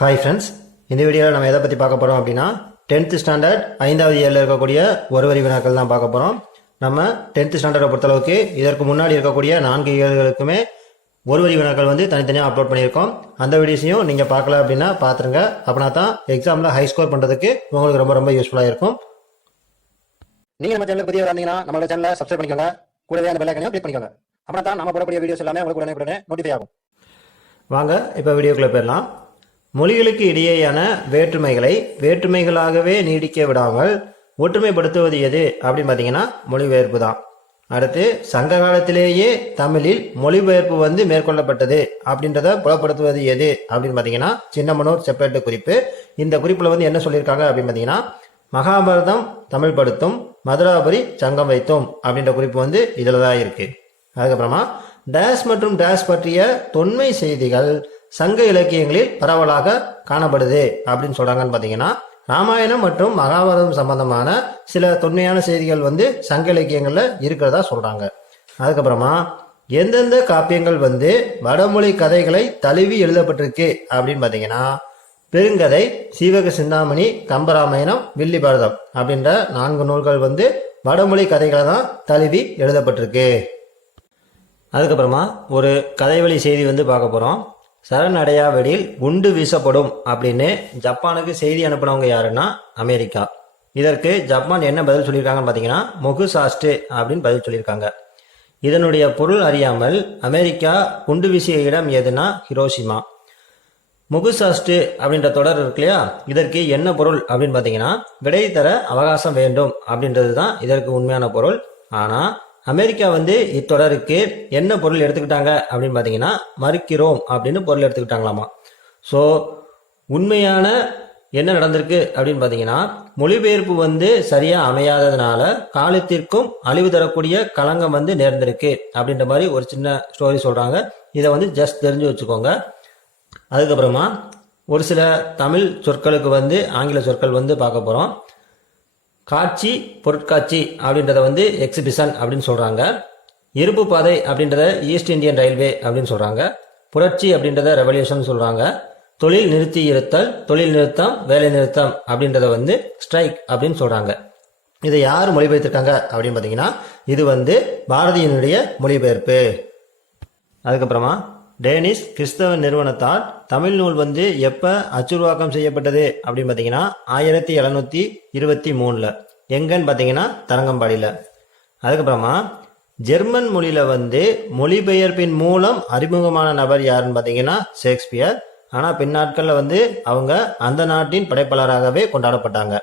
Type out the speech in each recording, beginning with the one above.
Hi friends, இந்த வீடியோவில் நம்ம எதை பற்றி பார்க்க போகிறோம் அப்படின்னா 10th ஸ்டாண்டர்ட் 5வது இயரில் இருக்கக்கூடிய ஒரு வரி வினாக்கள் தான் பார்க்க போகிறோம். நம்ம 10th ஸ்டாண்டர்டை பொறுத்தளவுக்கு இதற்கு முன்னாடி இருக்கக்கூடிய 4 இயர்களுக்குமே ஒரு வரி வினாக்கள் தனித்தனியாக அப்லோட் பண்ணியிருக்கோம். அந்த வீடியோஸையும் நீங்கள் பார்க்கல அப்படின்னா பார்த்துருங்க. அப்படின்னா தான் எக்ஸாமில் ஹை ஸ்கோர் பண்ணுறதுக்கு உங்களுக்கு ரொம்ப ரொம்ப யூஸ்ஃபுல்லாக இருக்கும். நீங்கள் நம்ம சேனலுக்கு புதிய வந்தீங்கன்னா நம்மளோட சேனலை சப்ஸ்கிரைப் பண்ணிக்கோங்க. கூடவே அந்த பெல் ஐகானையும் கிளிக் பண்ணிக்கோங்க. அப்படின்னா தான் நம்ம போடக்கூடிய வீடியோஸ் எல்லாமே உங்களுக்கு உடனே நோட்டிஃபை ஆகும். வாங்க இப்போ வீடியோக்குள்ளே போயிடலாம். மொழிகளுக்கு இடையேயான வேற்றுமைகளை வேற்றுமைகளாகவே நீடிக்க விடாமல் ஒற்றுமைப்படுத்துவது எது அப்படின்னு பார்த்தீங்கன்னா மொழிபெயர்ப்பு தான். அடுத்து சங்க காலத்திலேயே தமிழில் மொழிபெயர்ப்பு மேற்கொள்ளப்பட்டது அப்படின்றத புலப்படுத்துவது எது அப்படின்னு பார்த்தீங்கன்னா சின்னமனூர் செப்பேட்டு குறிப்பு. இந்த குறிப்பில் என்ன சொல்லியிருக்காங்க அப்படின்னு பார்த்தீங்கன்னா மகாபாரதம் தமிழ் படுத்தும் மதுராபுரி சங்கம் வைத்தோம் அப்படின்ற குறிப்பு இதில் தான் இருக்கு. அதுக்கப்புறமா டேஸ் மற்றும் டேஸ் பற்றிய தொன்மை செய்திகள் சங்க இலக்கியங்களில் பரவலாக காணப்படுது அப்படின்னு சொல்றாங்கன்னு பார்த்தீங்கன்னா ராமாயணம் மற்றும் மகாபாரதம் சம்பந்தமான சில தொன்மையான செய்திகள் சங்க இலக்கியங்கள்ல இருக்கிறதா சொல்றாங்க. அதுக்கப்புறமா எந்தெந்த காப்பியங்கள் வடமொழி கதைகளை தழுவி எழுதப்பட்டிருக்கு அப்படின்னு பார்த்தீங்கன்னா பெருங்கதை, சீவக சிந்தாமணி, கம்பராமாயணம், வில்லி பாரதம் அப்படின்ற 4 நூல்கள் வடமொழி கதைகளை தான் தழுவி எழுதப்பட்டிருக்கு. அதுக்கப்புறமா ஒரு கதைவழி செய்தி பார்க்க போறோம். சரணடையாவெடியில் குண்டு வீசப்படும் அப்படின்னு ஜப்பானுக்கு செய்தி அனுப்பினவங்க யாருன்னா அமெரிக்கா. இதற்கு ஜப்பான் என்ன பதில் சொல்லியிருக்காங்கன்னு பார்த்தீங்கன்னா மொகுசாஸ்டு அப்படின்னு பதில் சொல்லியிருக்காங்க. இதனுடைய பொருள் அறியாமல் அமெரிக்கா குண்டு வீசிய இடம் எதுனா ஹிரோஷிமா. மொகுசாஸ்டு அப்படின்ற தொடர் இருக்கு இல்லையா, இதற்கு என்ன பொருள் அப்படின்னு பார்த்தீங்கன்னா விடை தர அவகாசம் வேண்டும் அப்படின்றது தான் இதற்கு உண்மையான பொருள். ஆனால் அமெரிக்கா இத்தொடருக்கு என்ன பொருள் எடுத்துக்கிட்டாங்க அப்படின்னு பார்த்தீங்கன்னா மறுக்கிறோம் அப்படின்னு பொருள் எடுத்துக்கிட்டாங்களாமா. ஸோ உண்மையான என்ன நடந்திருக்கு அப்படின்னு பார்த்தீங்கன்னா மொழிபெயர்ப்பு சரியாக அமையாததுனால காலத்திற்கும் அழிவு தரக்கூடிய களங்கம் நேர்ந்திருக்கு அப்படின்ற மாதிரி ஒரு சின்ன ஸ்டோரி சொல்கிறாங்க. இதை ஜஸ்ட் தெரிஞ்சு வச்சுக்கோங்க. அதுக்கப்புறமா ஒரு சில தமிழ் சொற்களுக்கு ஆங்கில சொற்கள் பார்க்க போகிறோம். காட்சி, பொருட்காட்சி அப்படின்றத எக்ஸிபிஷன் அப்படின்னு சொல்றாங்க. இருப்பு பாதை அப்படின்றத ஈஸ்ட் இந்தியன் ரயில்வே அப்படின்னு சொல்றாங்க. புரட்சி அப்படின்றத ரெவல்யூஷன் சொல்றாங்க. தொழில் நிறுத்தி இருத்தல், தொழில் நிறுத்தம், வேலை நிறுத்தம் அப்படின்றத ஸ்ட்ரைக் அப்படின்னு சொல்றாங்க. இதை யார் மொழிபெயர்த்திருக்காங்க அப்படின்னு பார்த்தீங்கன்னா இது பாரதியினுடைய மொழிபெயர்ப்பு. அதுக்கப்புறமா டேனிஷ் கிறிஸ்தவ நிறுவனத்தால் தமிழ் நூல் எப்ப அச்சுருவாக்கம் செய்யப்பட்டது அப்படின்னு பார்த்தீங்கன்னா 1723 எங்கன்னு பார்த்தீங்கன்னா தரங்கம்பாடியில். அதுக்கப்புறமா ஜெர்மன் மொழியில மொழிபெயர்ப்பின் மூலம் அறிமுகமான நபர் யாருன்னு பார்த்தீங்கன்னா ஷேக்ஸ்பியர். ஆனால் பின்னாட்களில் அவங்க அந்த நாட்டின் படைப்பாளராகவே கொண்டாடப்பட்டாங்க.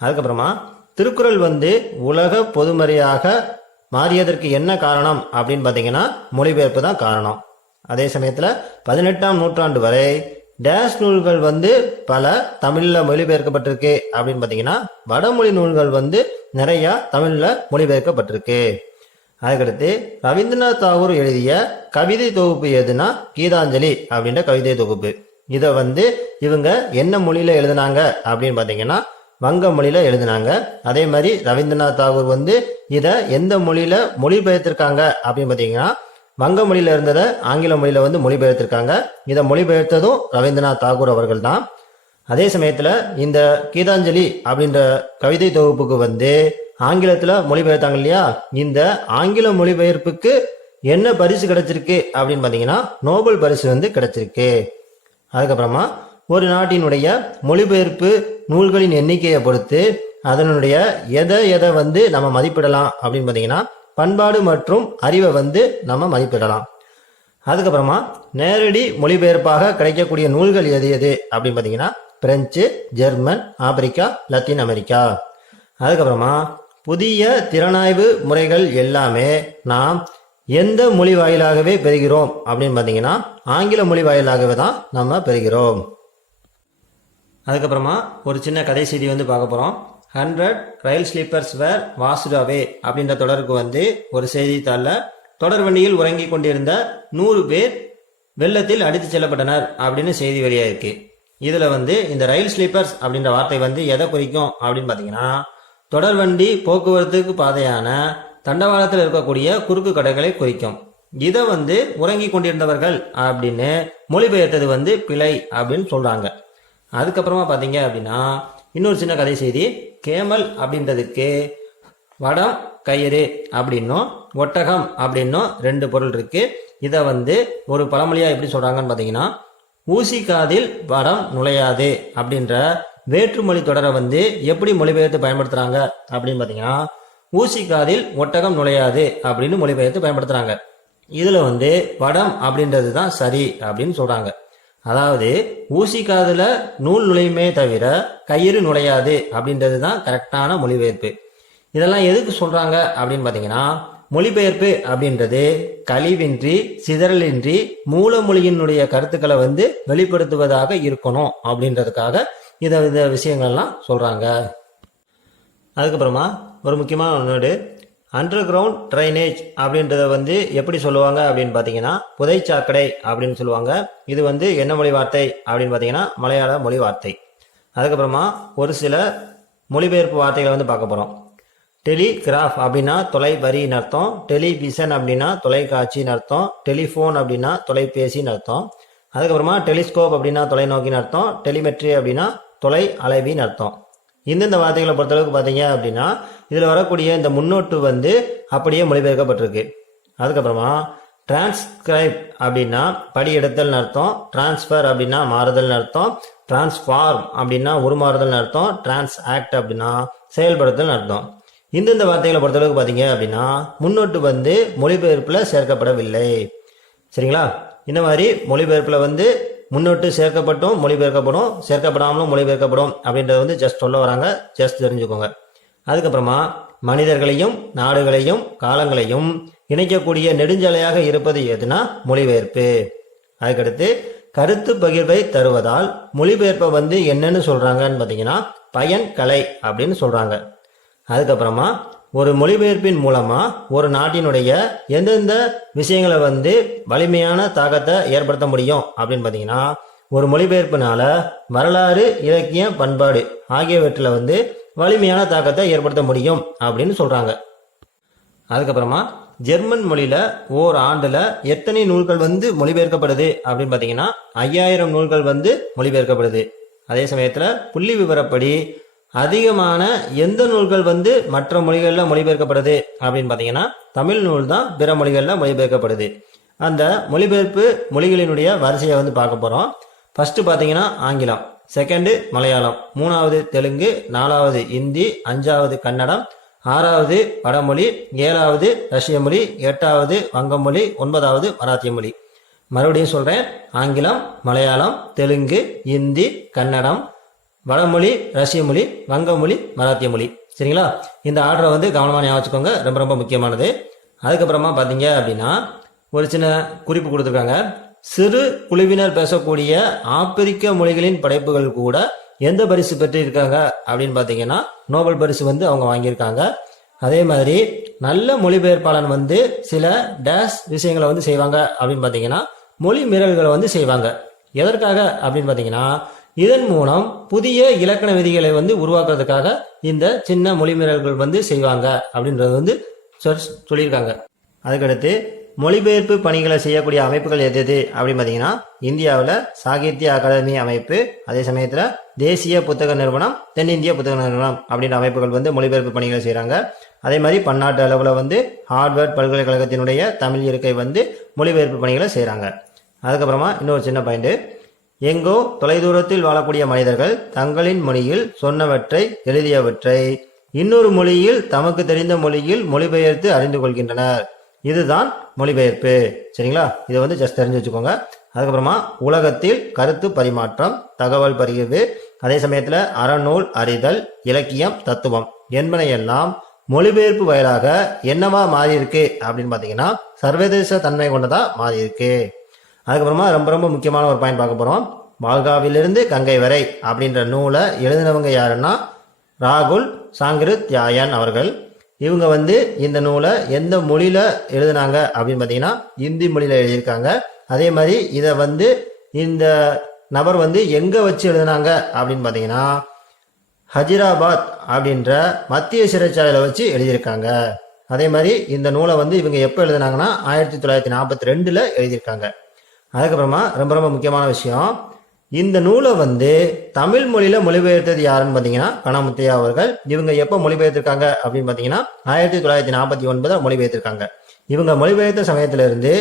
அதுக்கப்புறமா திருக்குறள் உலக பொதுமறையாக மாறியதற்கு என்ன காரணம் அப்படின்னு பார்த்தீங்கன்னா மொழிபெயர்ப்பு தான் காரணம். அதே சமயத்தில் 18ஆம் நூற்றாண்டு வரை டேஷ் நூல்கள் பல தமிழில் மொழிபெயர்க்கப்பட்டிருக்கு அப்படின்னு பார்த்தீங்கன்னா வடமொழி நூல்கள் நிறைய தமிழில் மொழிபெயர்க்கப்பட்டிருக்கு. அதுக்கடுத்து ரவீந்திரநாத் தாகூர் எழுதிய கவிதை தொகுப்பு எதுனா கீதாஞ்சலி அப்படின்ற கவிதை தொகுப்பு. இதை இவங்க என்ன மொழியில எழுதினாங்க அப்படின்னு பார்த்தீங்கன்னா வங்க மொழியில எழுதினாங்க. அதே மாதிரி ரவீந்திரநாத் தாகூர் இதை எந்த மொழியில மொழிபெயர்த்திருக்காங்க அப்படின்னு பார்த்தீங்கன்னா வங்க மொழியில இருந்ததை ஆங்கில மொழியில மொழிபெயர்த்திருக்காங்க. இதை மொழிபெயர்த்ததும் ரவீந்திரநாத் தாகூர் அவர்கள் தான். அதே சமயத்துல இந்த கீதாஞ்சலி அப்படின்ற கவிதை தொகுப்புக்கு ஆங்கிலத்துல மொழிபெயர்த்தாங்க இல்லையா, இந்த ஆங்கில மொழிபெயர்ப்புக்கு என்ன பரிசு கிடைச்சிருக்கு அப்படின்னு பாத்தீங்கன்னா நோபல் பரிசு கிடைச்சிருக்கு. அதுக்கப்புறமா ஒரு நாட்டினுடைய மொழிபெயர்ப்பு நூல்களின் எண்ணிக்கையை பொறுத்து அதனுடைய எதை நம்ம மதிப்பிடலாம் அப்படின்னு பாத்தீங்கன்னா பண்பாடு மற்றும் அறிவை நம்ம மதிப்பிடலாம். அதுக்கப்புறமா நேரடி மொழிபெயர்ப்பாக கிடைக்கக்கூடிய நூல்கள் எது அப்படின்னு பார்த்தீங்கன்னா French, German, Africa, Latin America. அதுக்கப்புறமா புதிய திறனாய்வு முறைகள் எல்லாமே நாம் எந்த மொழி வாயிலாகவே பெறுகிறோம் அப்படின்னு பார்த்தீங்கன்னா ஆங்கில மொழி வாயிலாகவே தான் நம்ம பெறுகிறோம். அதுக்கப்புறமா ஒரு சின்ன கதை செய்தி பார்க்க போகிறோம். 100 ரயில் ஸ்லீப்பர்ஸ் வேர் வாஸ்ட் அவே அப்படின்ற தொடருக்கு ஒரு செய்தித்தாளில் தொடர் வண்டியில் உறங்கி கொண்டிருந்த 100 பேர் வெள்ளத்தில் அடித்து செல்லப்பட்டனர் அப்படின்னு செய்தி வெளியாக இருக்கு. இதில் இந்த ரயில் ஸ்லீப்பர்ஸ் அப்படின்ற வார்த்தை எதை குறிக்கும் அப்படின்னு பார்த்தீங்கன்னா தொடர் வண்டி போக்குவரத்துக்கு பாதையான தண்டவாளத்தில் இருக்கக்கூடிய குறுக்கு கடைகளை குறிக்கும். இதை வந்து உறங்கி கொண்டிருந்தவர்கள் அப்படின்னு மொழிபெயர்த்தது வந்து பிழை அப்படின்னு சொல்றாங்க. அதுக்கப்புறமா பாத்தீங்க அப்படின்னா இன்னொரு சின்ன கதை செய்தி. கேமல் அப்படின்றதுக்கு வடம் கயிறு அப்படின்னும் ஒட்டகம் அப்படின்னும் ரெண்டு பொருள் இருக்கு. இதை வந்து ஒரு பழமொழியா எப்படி சொல்றாங்கன்னு பாத்தீங்கன்னா, ஊசி காதில் வடம் நுழையாது அப்படின்ற வேற்றுமொழி தொடரை வந்து எப்படி மொழிபெயர்த்து பயன்படுத்துறாங்க அப்படின்னு பாத்தீங்கன்னா, ஊசி காதில் ஒட்டகம் நுழையாது அப்படின்னு மொழிபெயர்த்து பயன்படுத்துறாங்க. இதுல வந்து வடம் அப்படின்றது தான் சரி அப்படின்னு சொல்றாங்க. அதாவது ஊசி காதுல நூல் நுழையுமே தவிர கயிறு நுழையாது அப்படின்றது தான் கரெக்டான மொழிபெயர்ப்பு. இதெல்லாம் எதுக்கு சொல்றாங்க அப்படின்னு பாத்தீங்கன்னா, மொழிபெயர்ப்பு அப்படின்றது கழிவின்றி சிதறலின்றி மூல மொழியினுடைய கருத்துக்களை வந்து வெளிப்படுத்துவதாக இருக்கணும் அப்படின்றதுக்காக இத விஷயங்கள்லாம் சொல்றாங்க. அதுக்கப்புறமா ஒரு முக்கியமான ஒன்று, அண்டர் கிரவுண்ட் ட்ரைனேஜ் அப்படின்றத வந்து எப்படி சொல்லுவாங்க அப்படின்னு பார்த்தீங்கன்னா, புதைச்சாக்கடை அப்படின்னு சொல்லுவாங்க. இது வந்து என்ன மொழி வார்த்தை அப்படின்னு பார்த்தீங்கன்னா, மலையாள மொழி வார்த்தை. அதுக்கப்புறமா ஒரு சில மொழிபெயர்ப்பு வார்த்தைகளை வந்து பார்க்க போகிறோம். டெலிகிராஃப் அப்படின்னா தொலைவரின்னு அர்த்தம். டெலிவிஷன் அப்படின்னா தொலைக்காட்சின்னு அர்த்தம். டெலிஃபோன் அப்படின்னா தொலைபேசின்னு அர்த்தம். அதுக்கப்புறமா டெலிஸ்கோப் அப்படின்னா தொலைநோக்கின்னு அர்த்தம். டெலிமெட்ரி அப்படின்னா தொலை அளவின்னு அர்த்தம். இந்தந்த வார்த்தைகளை பொறுத்தளவுக்கு பார்த்தீங்க அப்படின்னா இதில் வரக்கூடிய இந்த முன்னோட்டு வந்து அப்படியே மொழிபெயர்க்கப்பட்டிருக்கு. அதுக்கப்புறமா டிரான்ஸ்கிரைப் அப்படின்னா படியெடுத்தல்னு அர்த்தம். டிரான்ஸ்ஃபர் அப்படின்னா மாறுதல்னு அர்த்தம். டிரான்ஸ்ஃபார்ம் அப்படின்னா உருமாறுதல்னு அர்த்தம். டிரான்ஸ் ஆக்ட் அப்படின்னா செயல்படுத்தல்னு அர்த்தம். இந்தந்த வார்த்தைகளை பொறுத்தளவுக்கு பார்த்தீங்க அப்படின்னா முன்னோட்டு வந்து மொழிபெயர்ப்பில் சேர்க்கப்படவில்லை. சரிங்களா? இந்த மாதிரி மொழிபெயர்ப்பில் வந்து முன்னோட்டு சேர்க்கப்பட்டும் மொழிபெயர்க்கப்படும், சேர்க்கப்படாமலும் மொழிபெயர்க்கப்படும் அப்படின்றத வந்து ஜஸ்ட் சொல்ல வராங்க. ஜஸ்ட் தெரிஞ்சுக்கோங்க. அதுக்கப்புறமா மனிதர்களையும் நாடுகளையும் காலங்களையும் இணைக்கக்கூடிய நெடுஞ்சாலையாக இருப்பது எதுனா மொழிபெயர்ப்பு. அதுக்கடுத்து கருத்து பகிர்வை தருவதால் மொழிபெயர்ப்பை வந்து என்னன்னு சொல்றாங்கன்னு பார்த்தீங்கன்னா பயன் கலை அப்படின்னு சொல்றாங்க. அதுக்கப்புறமா ஒரு மொழிபெயர்ப்பின் மூலமா ஒரு நாட்டினுடைய எந்தெந்த விஷயங்களை வந்து வலிமையான தாக்கத்தை ஏற்படுத்த முடியும் அப்படின்னு பார்த்தீங்கன்னா, ஒரு மொழிபெயர்ப்புனால வரலாறு இலக்கியம் பண்பாடு ஆகியவற்றில் வந்து வலிமையான தாக்கத்தை ஏற்படுத்த முடியும் அப்படின்னு சொல்றாங்க. அதுக்கப்புறமா ஜெர்மன் மொழியில ஓர் ஆண்டுல எத்தனை நூல்கள் வந்து மொழிபெயர்க்கப்படுது அப்படின்னு பார்த்தீங்கன்னா 5000 நூல்கள் வந்து மொழிபெயர்க்கப்படுது. அதே சமயத்துல புள்ளி விவரப்படி அதிகமான எந்த நூல்கள் வந்து மற்ற மொழிகளில் மொழிபெயர்க்கப்படுது அப்படின்னு பார்த்தீங்கன்னா தமிழ் நூல் தான் பிற மொழிகளில் மொழிபெயர்க்கப்படுது. அந்த மொழிபெயர்ப்பு மொழிகளினுடைய வரிசையை வந்து பார்க்க போகிறோம். ஃபர்ஸ்ட் பார்த்தீங்கன்னா ஆங்கிலம், செகண்டு மலையாளம், மூணாவது தெலுங்கு, நாலாவது இந்தி, அஞ்சாவது கன்னடம், ஆறாவது வடமொழி, ஏழாவது ரஷ்ய மொழி, எட்டாவது வங்கமொழி, ஒன்பதாவது மராத்திய மொழி. மறுபடியும் சொல்கிறேன், ஆங்கிலம், மலையாளம், தெலுங்கு, இந்தி, கன்னடம், வடமொழி, ரஷ்ய மொழி, வங்கமொழி, மராத்திய மொழி. சரிங்களா? இந்த ஆர்டரை வந்து கவனமாக ஞாபகம் வச்சுக்கோங்க, ரொம்ப ரொம்ப முக்கியமானது. அதுக்கப்புறமா பார்த்தீங்க அப்படின்னா ஒரு சின்ன குறிப்பு கொடுத்துருக்காங்க. சிறு குழுவினர் பேசக்கூடிய ஆப்பிரிக்க மொழிகளின் படைப்புகள் கூட எந்த பரிசு பெற்றிருக்காங்க அப்படின்னு பார்த்தீங்கன்னா நோபல் பரிசு வந்து அவங்க வாங்கியிருக்காங்க. அதே மாதிரி நல்ல மொழிபெயர்ப்பாளன் வந்து சில டேஷ் விஷயங்களை வந்து செய்வாங்க அப்படின்னு பார்த்தீங்கன்னா மொழி மீறல்களை வந்து செய்வாங்க. எதற்காக அப்படின்னு பார்த்தீங்கன்னா இதன் மூலம் புதிய இலக்கண விதிகளை வந்து உருவாக்குறதுக்காக இந்த சின்ன மொழிமீறல்கள் வந்து செய்வாங்க அப்படின்றது வந்து சொல்லியிருக்காங்க. அதுக்கடுத்து மொழிபெயர்ப்பு பணிகளை செய்யக்கூடிய அமைப்புகள் எது எது அப்படின்னு பார்த்தீங்கன்னா இந்தியாவில் சாகித்ய அகாடமி அமைப்பு, அதே சமயத்தில் தேசிய புத்தக நிறுவனம், தென்னிந்திய புத்தக நிறுவனம் அப்படின்ற அமைப்புகள் வந்து மொழிபெயர்ப்பு பணிகளை செய்கிறாங்க. அதே மாதிரி பன்னாட்டு அளவில் வந்து ஹார்வர்ட் பல்கலைக்கழகத்தினுடைய தமிழ் இருக்கை வந்து மொழிபெயர்ப்பு பணிகளை செய்கிறாங்க. அதுக்கப்புறமா இன்னொரு சின்ன பாயிண்ட், எங்கோ தொலைதூரத்தில் வாழக்கூடிய மனிதர்கள் தங்களின் மொழியில் சொன்னவற்றை எழுதியவற்றை இன்னொரு மொழியில் தமக்கு தெரிந்த மொழியில் மொழிபெயர்த்து அறிந்து கொள்கின்றனர். இதுதான் மொழிபெயர்ப்பு. சரிங்களா? இதை வந்து ஜஸ்ட் தெரிஞ்சு வச்சுக்கோங்க. அதுக்கப்புறமா உலகத்தில் கருத்து பரிமாற்றம், தகவல் பகிர்வு, அதே சமயத்தில் அறநூல் அறிதல், இலக்கியம், தத்துவம் என்பனையெல்லாம் மொழிபெயர்ப்பு வாயிலாக என்னவா மாறி இருக்கு அப்படின்னு பார்த்தீங்கன்னா சர்வதேச தன்மை கொண்டதா மாறி இருக்கு. அதுக்கப்புறமா ரொம்ப ரொம்ப முக்கியமான ஒரு பாயிண்ட் பார்க்க போகிறோம். வால்காவிலிருந்து கங்கை வரை அப்படின்ற நூலை எழுதினவங்க யாருன்னா ராகுல் சாங்கிருத்யாயன் அவர்கள். இவங்க வந்து இந்த நூலை எந்த மொழியில எழுதினாங்க அப்படின்னு பார்த்தீங்கன்னா இந்தி மொழியில எழுதியிருக்காங்க. அதே மாதிரி இதை வந்து இந்த நபர் வந்து எங்க வச்சு எழுதினாங்க அப்படின்னு பார்த்தீங்கன்னா ஹஜிராபாத் அப்படின்ற மத்திய சிறைச்சாலையில வச்சு எழுதியிருக்காங்க. அதே மாதிரி இந்த நூலை வந்து இவங்க எப்போ எழுதினாங்கன்னா 1942 எழுதியிருக்காங்க. அதுக்கப்புறமா ரொம்ப ரொம்ப முக்கியமான விஷயம், இந்த நூலை வந்து தமிழ் மொழியில மொழிபெயர்த்தது யாருன்னு பார்த்தீங்கன்னா கணமுத்தையா அவர்கள். இவங்க எப்போ மொழிபெயர்த்திருக்காங்க அப்படின்னு பார்த்தீங்கன்னா 1949 மொழிபெயர்த்திருக்காங்க. இவங்க மொழிபெயர்த்த சமயத்திலிருந்து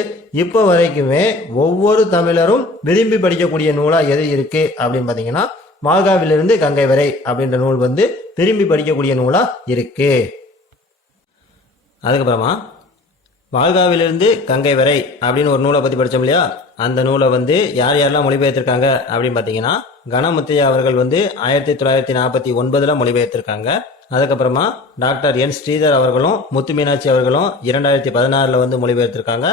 இப்போ வரைக்குமே ஒவ்வொரு தமிழரும் விரும்பி படிக்கக்கூடிய நூலா எது இருக்கு அப்படின்னு பார்த்தீங்கன்னா வாழ்காவிலிருந்து கங்கை வரை அப்படின்ற நூல் வந்து விரும்பி படிக்கக்கூடிய நூலா இருக்கு. அதுக்கப்புறமா வாழ்காவிலிருந்து கங்கை வரை அப்படின்னு ஒரு நூலை பற்றி படித்தோம் இல்லையா, அந்த நூலை வந்து யார் யாரெல்லாம் மொழிபெயர்த்திருக்காங்க அப்படின்னு பார்த்தீங்கன்னா கணமுத்தையா அவர்கள் வந்து 1949 மொழிபெயர்த்திருக்காங்க. அதுக்கப்புறமா டாக்டர் என் ஸ்ரீதர் அவர்களும் முத்து மீனாட்சி அவர்களும் 2016 வந்து மொழிபெயர்த்திருக்காங்க.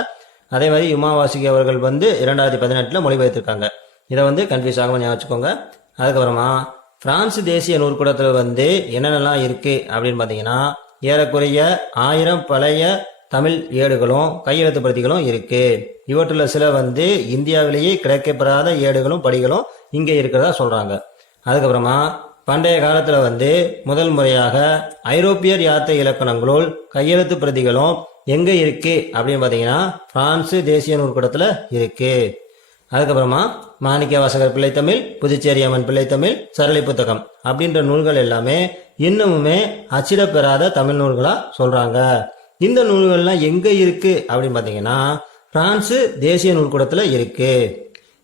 அதே மாதிரி உமாவாசிகி அவர்கள் வந்து 2018 மொழிபெயர்த்திருக்காங்க. இதை வந்து கன்ஃபியூஸ் ஆகாம ஞாபகம் வச்சுக்கோங்க. அதுக்கப்புறமா பிரான்ஸ் தேசிய நூற்கூடத்தில் வந்து என்னென்னலாம் இருக்கு அப்படின்னு பார்த்தீங்கன்னா ஏறக்குறைய 1000 பழைய தமிழ் ஏடுகளும் கையெழுத்து பிரதிகளும் இருக்கு. இவற்றில் சில வந்து இந்தியாவிலேயே கிடைக்கப்பெறாத ஏடுகளும் படிகளும் இங்கே இருக்கிறதா சொல்றாங்க. அதுக்கப்புறமா பண்டைய காலத்துல வந்து முதல் முறையாக ஐரோப்பியர் யாத்த இலக்கணங்களுள் கையெழுத்து பிரதிகளும் எங்க இருக்கு அப்படின்னு பார்த்தீங்கன்னா பிரான்ஸ் தேசிய நூற்கூடத்துல இருக்கு. அதுக்கப்புறமா மாணிக்க வாசகர் பிள்ளைத்தமிழ், புதுச்சேரி அம்மன் பிள்ளைத்தமிழ், சரளி புத்தகம் அப்படின்ற நூல்கள் எல்லாமே இன்னமுமே அச்சிடப்பெறாத தமிழ் நூல்களா சொல்றாங்க. இந்த நூல்கள்லாம் எங்க இருக்கு அப்படின்னு பார்த்தீங்கன்னா பிரான்ஸ் தேசிய நூற்கூடத்துல இருக்கு.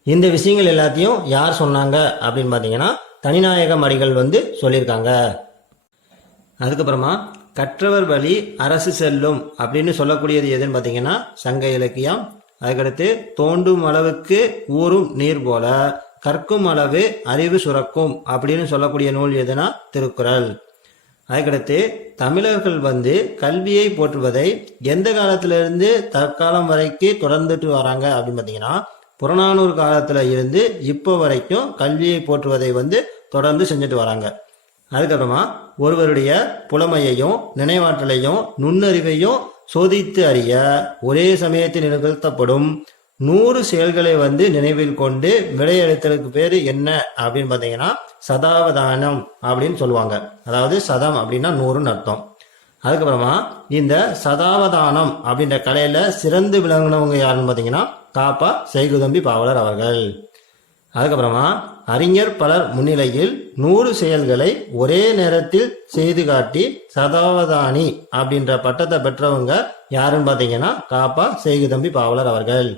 இந்த விஷயங்கள் எல்லாத்தையும் யார் சொன்னாங்க அப்படின்னு பார்த்தீங்கன்னா தனிநாயகம் அடிகள் வந்து சொல்லியிருக்காங்க. அதுக்கப்புறமா கற்றவர் வழி அரசு செல்லும் அப்படின்னு சொல்லக்கூடியது எதுன்னு பார்த்தீங்கன்னா சங்க இலக்கியம். அதுக்கடுத்து தோண்டும் அளவுக்கு ஊறும் நீர் போல கற்கும் அளவு அறிவு சுரக்கும் அப்படின்னு சொல்லக்கூடிய நூல் எதுனா திருக்குறள். அதுக்கடுத்து தமிழர்கள் வந்து கல்வியை போற்றுவதை எந்த காலத்திலிருந்து தற்காலம் வரைக்கும் தொடர்ந்துட்டு வராங்க அப்படின்னு பார்த்தீங்கன்னா புறநானூறு காலத்துல இருந்து இப்போ வரைக்கும் கல்வியை போற்றுவதை வந்து தொடர்ந்து செஞ்சுட்டு வராங்க. அதுக்கப்புறமா ஒருவருடைய புலமையையும் நினைவாற்றலையும் நுண்ணறிவையும் சோதித்து அறிய ஒரே சமயத்தில் நிகழ்த்தப்படும் 100 செயல்களை வந்து நினைவில் கொண்டு விடையளித்தலுக்கு பேரு என்ன அப்படின்னு பார்த்தீங்கன்னா சதாவதானம் அப்படின்னு சொல்லுவாங்க. அதாவது சதம் அப்படின்னா 100ன்னு அர்த்தம். அதுக்கப்புறமா இந்த சதாவதானம் அப்படின்ற கலையில சிறந்து விளங்கினவங்க யாருன்னு பார்த்தீங்கன்னா காப்பா செய்குதம்பி பாவலர் அவர்கள். அதுக்கப்புறமா அறிஞர் பலர் முன்னிலையில் 100 செயல்களை ஒரே நேரத்தில் செய்து காட்டி சதாவதானி அப்படின்ற பட்டத்தை பெற்றவங்க யாருன்னு பார்த்தீங்கன்னா காப்பா செய்குதம்பி பாவலர் அவர்கள்.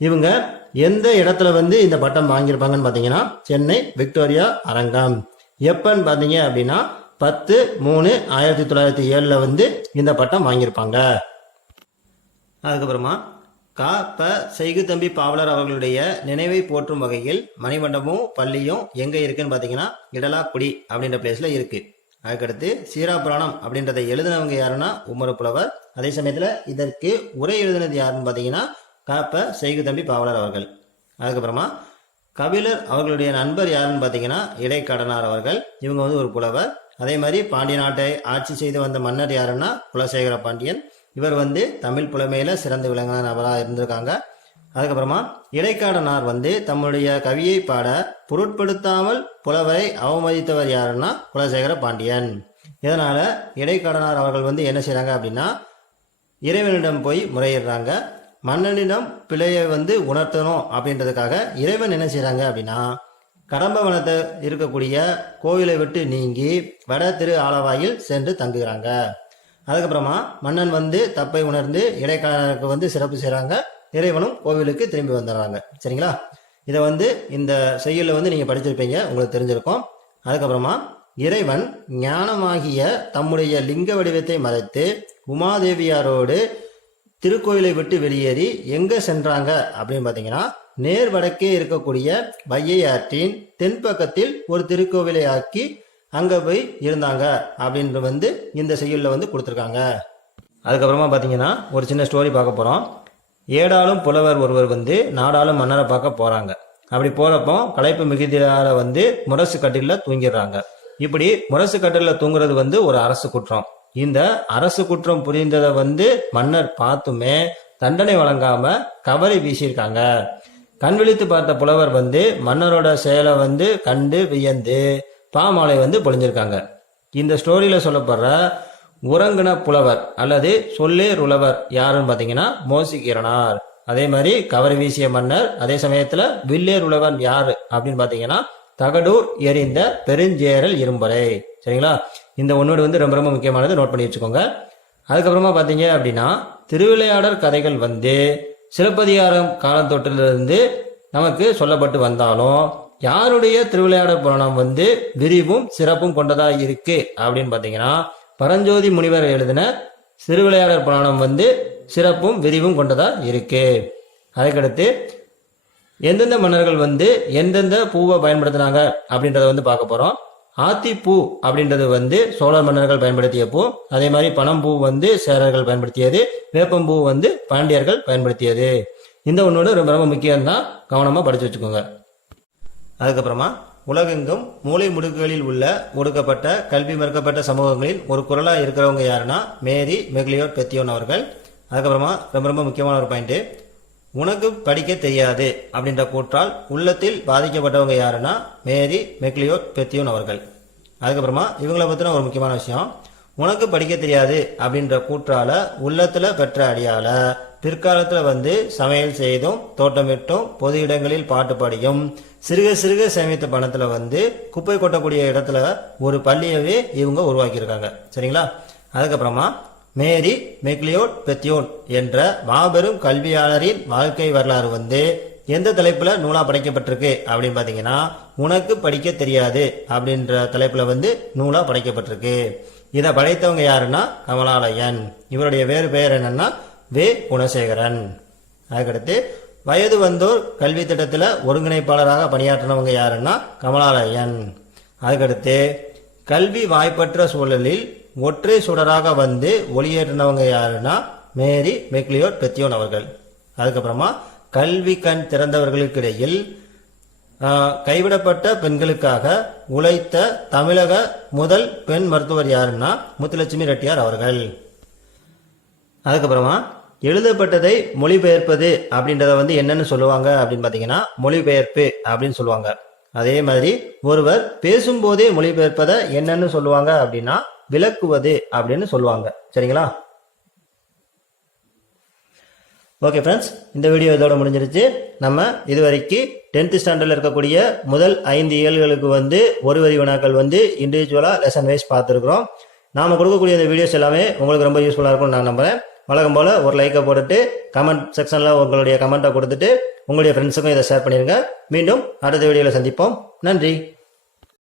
இவங்க எந்த இடத்துல வந்து இந்த பட்டம் வாங்கியிருப்பாங்கன்னு பார்த்தீங்கன்னா சென்னை விக்டோரியா அரங்கம். எப்பன்னு பார்த்தீங்க அப்படின்னா 10/3/1907 வந்து இந்த பட்டம் வாங்கியிருப்பாங்க. அதுக்கப்புறமா காப்ப செய்குதம்பி பாவலர் அவர்களுடைய நினைவை போற்றும் வகையில் மணிமண்டபமும் பள்ளியும் எங்க இருக்குன்னு பார்த்தீங்கன்னா இடலாக்குடி அப்படின்ற பிளேஸ்ல இருக்கு. அதுக்கடுத்து சீராபுராணம் அப்படின்றத எழுதினவங்க யாருன்னா உமரப்புலவர். அதே சமயத்துல இதற்கு உரை எழுதினது யாருன்னு பார்த்தீங்கன்னா காப்ப செய்குதம்பி பாவலர் அவர்கள். அதுக்கப்புறமா கபிலர் அவர்களுடைய நண்பர் யாருன்னு பார்த்தீங்கன்னா இடைக்காடனார் அவர்கள். இவங்க வந்து ஒரு புலவர். அதே மாதிரி பாண்டிய நாட்டை ஆட்சி செய்து வந்த மன்னர் யாருன்னா குலசேகர பாண்டியன். இவர் வந்து தமிழ் புலமையில சிறந்து விளங்கின நபராக இருந்திருக்காங்க. அதுக்கப்புறமா இடைக்காடனார் வந்து தம்முடைய கவியை பாட பொருட்படுத்தாமல் புலவரை அவமதித்தவர் யாருன்னா குலசேகர பாண்டியன். இதனால இடைக்காடனார் அவர்கள் வந்து என்ன செய்யறாங்க அப்படின்னா இறைவனிடம் போய் முறையிடுறாங்க. மன்னனிடம் பிழையை வந்து உணர்த்தணும் அப்படின்றதுக்காக இறைவன் என்ன செய்யறாங்க அப்படின்னா கடம்பவனத்தை இருக்கக்கூடிய கோவிலை விட்டு நீங்கி வட திரு ஆலவாயில் சென்று தங்குகிறாங்க. அதுக்கப்புறமா மன்னன் வந்து தப்பை உணர்ந்து இடைக்காலருக்கு வந்து சிறப்பு செய்கிறாங்க. இறைவனும் கோவிலுக்கு திரும்பி வந்துடுறாங்க. சரிங்களா? இதை வந்து இந்த செய்யுளில் வந்து நீங்கள் படிச்சிருப்பீங்க, உங்களுக்கு தெரிஞ்சிருக்கும். அதுக்கப்புறமா இறைவன் ஞானமாகிய தம்முடைய லிங்க வடிவத்தை மறைத்து உமாதேவியாரோடு திருக்கோயிலை விட்டு வெளியேறி எங்கே சென்றாங்க அப்படின்னு பார்த்தீங்கன்னா நேர் வடக்கே இருக்கக்கூடிய வையை ஆற்றின் தென்பக்கத்தில் ஒரு திருக்கோவிலை ஆக்கி அங்கே போய் இருந்தாங்க அப்படின்ற வந்து இந்த செய்யுளில் வந்து கொடுத்துருக்காங்க. அதுக்கப்புறமா பார்த்தீங்கன்னா ஒரு சின்ன ஸ்டோரி பார்க்க போகிறோம். ஏடாலும் புலவர் ஒருவர் வந்து நாடாலும் மன்னரை பார்க்க போகிறாங்க. அப்படி போகிறப்போ களைப்பு மிகுதியால் வந்து முரசு கட்டிலில் தூங்கிடுறாங்க. இப்படி முரசு கட்டிலில் தூங்குறது வந்து ஒரு அரசு குற்றம். இந்த அரசு குற்றம் புரிந்ததை வந்து மன்னர் பார்த்துமே தண்டனை வழங்காம கவரை வீசியிருக்காங்க. கண் விழித்து பார்த்த புலவர் வந்து மன்னரோட செயலை வந்து கண்டு வியந்து பாமாலை வந்து பொழிஞ்சிருக்காங்க. இந்த ஸ்டோரியில சொல்லப்படுற உறங்குன புலவர் அல்லது சொல்லேர் உழவர் யாருன்னு பார்த்தீங்கன்னா மோசிகீரனார். அதே மாதிரி கவரி வீசிய மன்னர், அதே சமயத்தில் வில்லேர் உழவன் யாரு அப்படின்னு பார்த்தீங்கன்னா தகடூர் எறிந்த பெருஞ்சேரல் இரும்பறை. சரிங்களா, இந்த ஒன்னோடு வந்து ரொம்ப ரொம்ப முக்கியமானது, நோட் பண்ணி வச்சுக்கோங்க. அதுக்கப்புறமா பார்த்தீங்க அப்படின்னா திருவிளையாடல் கதைகள் வந்து சிலப்பதிகாரம் காலத்தொட்டிலிருந்து நமக்கு சொல்லப்பட்டு வந்தாலும் யாருடைய திருவிளையாடல் புராணம் வந்து விரிவும் சிறப்பும் கொண்டதா இருக்கு அப்படின்னு பார்த்தீங்கன்னா பரஞ்சோதி முனிவர் எழுதின திருவிளையாடல் புராணம் வந்து சிறப்பும் விரிவும் கொண்டதா இருக்கு. அதுக்கடுத்து எந்தெந்த மன்னர்கள் வந்து எந்தெந்த பூவை பயன்படுத்தினாங்க அப்படின்றத வந்து பார்க்க போறோம். ஆத்திப்பூ அப்படின்றது வந்து சோழ மன்னர்கள் பயன்படுத்திய பூ. அதே மாதிரி பனம்பூ வந்து சேரர்கள் பயன்படுத்தியது. வேப்பம்பூ வந்து பாண்டியர்கள் பயன்படுத்தியது. இந்த ஒன்னோட ரொம்ப ரொம்ப முக்கியம்தான், கவனமா படிச்சு வச்சுக்கோங்க. அதுக்கப்புறமா உலகெங்கும் மூலை முடுக்குகளில் உள்ள ஒடுக்கப்பட்ட கல்வி மறுக்கப்பட்ட சமூகங்களில் ஒரு குரலா இருக்கிறவங்க யாருன்னா மேரி மெக்லியோட் பெத்தியோன் அவர்கள். அதுக்கப்புறமா ரொம்ப ரொம்ப முக்கியமான ஒரு பாயிண்ட், உனக்கு படிக்க தெரியாது அப்படின்ற கூற்றால் உள்ளத்தில் பாதிக்கப்பட்டவங்க யாருன்னா மேரி மெக்லியோட் பெத்தியோன் அவர்கள். அதுக்கப்புறமா இவங்களை பற்றின ஒரு முக்கியமான விஷயம், உனக்கு படிக்க தெரியாது அப்படின்ற கூற்றால உள்ளத்துல பெற்ற அடியால பிற்காலத்துல வந்து சமையல் செய்தும் தோட்டமிட்டும் பொது இடங்களில் பாட்டு பாடியும் சிறுக சிறுக சேமித்த பணத்துல வந்து குப்பை கொட்டக்கூடிய இடத்துல ஒரு பள்ளியவே இவங்க உருவாக்கியிருக்காங்க. சரிங்களா, அதுக்கப்புறமா மேரி மெக்லியோட் பெத்தியோன் என்ற மாபெரும் கல்வியாளரின் வாழ்க்கை வரலாறு வந்து எந்த தலைப்புல நூலா படைக்கப்பட்டிருக்கு அப்படின்னு பாத்தீங்கன்னா உனக்கு படிக்க தெரியாது அப்படின்ற தலைப்புல வந்து நூலா படைக்கப்பட்டிருக்கு. இதை படைத்தவங்க யாருன்னா கமலாலயன். இவருடைய வேறு பெயர் என்னன்னா வே குணசேகரன். அதுக்கடுத்து வயது வந்தோர் கல்வி திட்டத்தில் ஒருங்கிணைப்பாளராக பணியாற்றினவங்க யாருன்னா கமலாலயன். அதுக்கடுத்து கல்வி வாய்ப்பற்ற சூழலில் ஒற்றை சுடராக வந்து ஒளியேற்றினவங்க யாருன்னா மேரி மெக்லியோட் பெத்தியோன் அவர்கள். அதுக்கப்புறமா கல்வி கண் திறந்தவர்களுக்கு இடையில் கைவிடப்பட்ட பெண்களுக்காக உழைத்த தமிழக முதல் பெண் மருத்துவர் யாருன்னா முத்துலட்சுமி ரெட்டியார் அவர்கள். அதுக்கப்புறமா எழுதப்பட்டதை மொழிபெயர்ப்பது அப்படின்றத வந்து என்னன்னு சொல்லுவாங்க அப்படின்னு பார்த்தீங்கன்னா மொழிபெயர்ப்பு அப்படின்னு சொல்லுவாங்க. அதே மாதிரி ஒருவர் பேசும்போதே மொழிபெயர்ப்பதை என்னன்னு சொல்லுவாங்க அப்படின்னா விளக்குவது அப்படின்னு சொல்லுவாங்க. சரிங்களா, ஓகே ஃப்ரெண்ட்ஸ், இந்த வீடியோ இதோட முடிஞ்சிருச்சு. நம்ம இதுவரைக்கும் 10th ஸ்டாண்டர்டில் இருக்கக்கூடிய முதல் 5 இயல்களுக்கு வந்து ஒரு வரி வினாக்கள் வந்து இண்டிவிஜுவலாக லெசன் வைஸ் பார்த்துருக்குறோம். நாம் கொடுக்கக்கூடிய இந்த வீடியோஸ் எல்லாமே உங்களுக்கு ரொம்ப யூஸ்ஃபுல்லாக இருக்கும்னு நான் நம்புகிறேன். வழக்கம் போல் ஒரு லைக்கை போட்டுட்டு கமெண்ட் செக்ஷனில் உங்களுடைய கமெண்ட்டை கொடுத்துட்டு உங்களுடைய ஃப்ரெண்ட்ஸுக்கும் இதை ஷேர் பண்ணிடுங்க. மீண்டும் அடுத்த வீடியோவில் சந்திப்போம். நன்றி.